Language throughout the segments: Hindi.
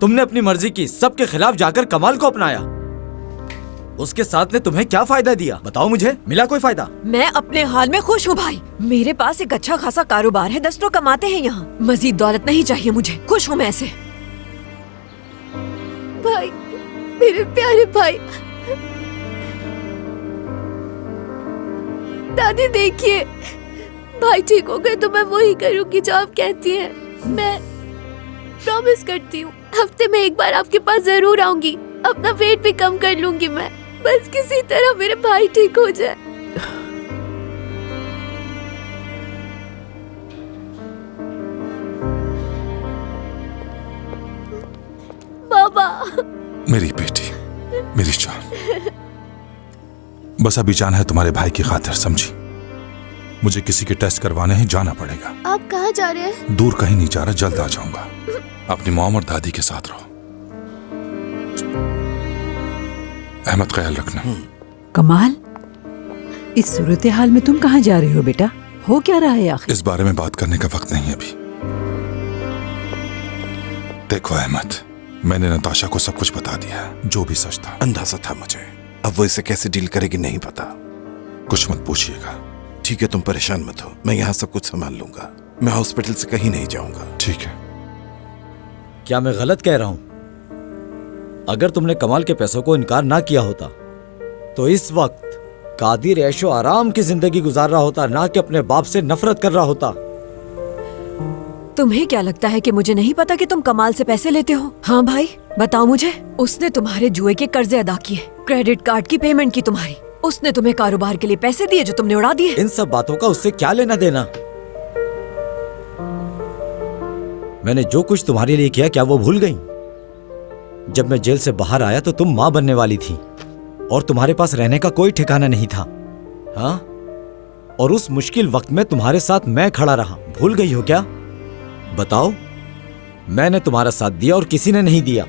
तुमने अपनी मर्जी की, सबके खिलाफ जाकर कमाल को अपनाया। उसके साथ ने तुम्हें क्या फायदा दिया? बताओ मुझे, मिला कोई फायदा? मैं अपने हाल में खुश हूँ भाई। मेरे पास एक अच्छा खासा कारोबार है, 10 लोग कमाते हैं यहाँ। मजीद दौलत नहीं चाहिए मुझे, खुश हूँ मैं ऐसे। भाई, मेरे प्यारे भाई। दादी देखिए, भाई ठीक हो गए तो मैं वही करूँगी जो आप कहती हैं। मैं प्रॉमिस करती हूँ, हफ्ते में एक बार आपके पास जरूर आऊंगी। अपना वेट भी कम कर लूंगी मैं, बस किसी तरह मेरे भाई ठीक हो जाए। बाबा। मेरी बेटी, मेरी जान, बस अभी जाना है तुम्हारे भाई की खातिर, समझी? मुझे किसी के टेस्ट करवाने हैं, जाना पड़ेगा। आप कहाँ जा रहे हैं? दूर कहीं नहीं जा रहा, जल्द आ जाऊंगा। अपनी मॉम और दादी के साथ रहो। अहमद, ख्याल रखना। कमाल, इस सूरत हाल में तुम कहाँ जा रहे हो बेटा? हो क्या रहा है आखिर? इस बारे में बात करने का वक्त नहीं अभी। देखो अहमद, मैंने नताशा को सब कुछ बता दिया, जो भी सच था। अंदाजा था मुझे, अब वो इसे कैसे डील करेगी नहीं पता। कुछ मत पूछिएगा। ठीक है, तुम परेशान मत हो, मैं यहाँ सब कुछ संभाल लूंगा। मैं हॉस्पिटल से कहीं नहीं जाऊंगा। ठीक है। क्या मैं गलत कह रहा हूं? अगर तुमने कमाल के पैसों को इनकार ना किया होता तो इस वक्त कादिर ऐशो आराम की जिंदगी गुजार रहा होता, ना कि अपने बाप से नफरत कर रहा होता। तुम्हें क्या लगता है कि मुझे नहीं पता कि तुम कमाल से पैसे लेते हो? हाँ भाई, बताओ मुझे। उसने तुम्हारे जुए के कर्जे अदा किए, क्रेडिट कार्ड की पेमेंट की तुम्हारी। उसने तुम्हें कारोबार के लिए पैसे दिए जो तुमने उड़ा दिए। इन सब बातों का उससे क्या लेना देना? मैंने जो कुछ तुम्हारे लिए किया, क्या वो भूल गई? जब मैं जेल से बाहर आया तो तुम मां बनने वाली थी और तुम्हारे पास रहने का कोई ठिकाना नहीं था। हाँ, और उस मुश्किल वक्त में तुम्हारे साथ मैं खड़ा रहा। भूल गई हो क्या? बताओ, मैंने तुम्हारा साथ दिया और किसी ने नहीं दिया।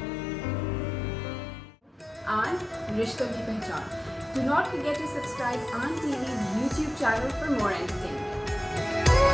आन रिश्तों की पहचान। Do not forget to subscribe Aan TV's YouTube channel for more entertainment.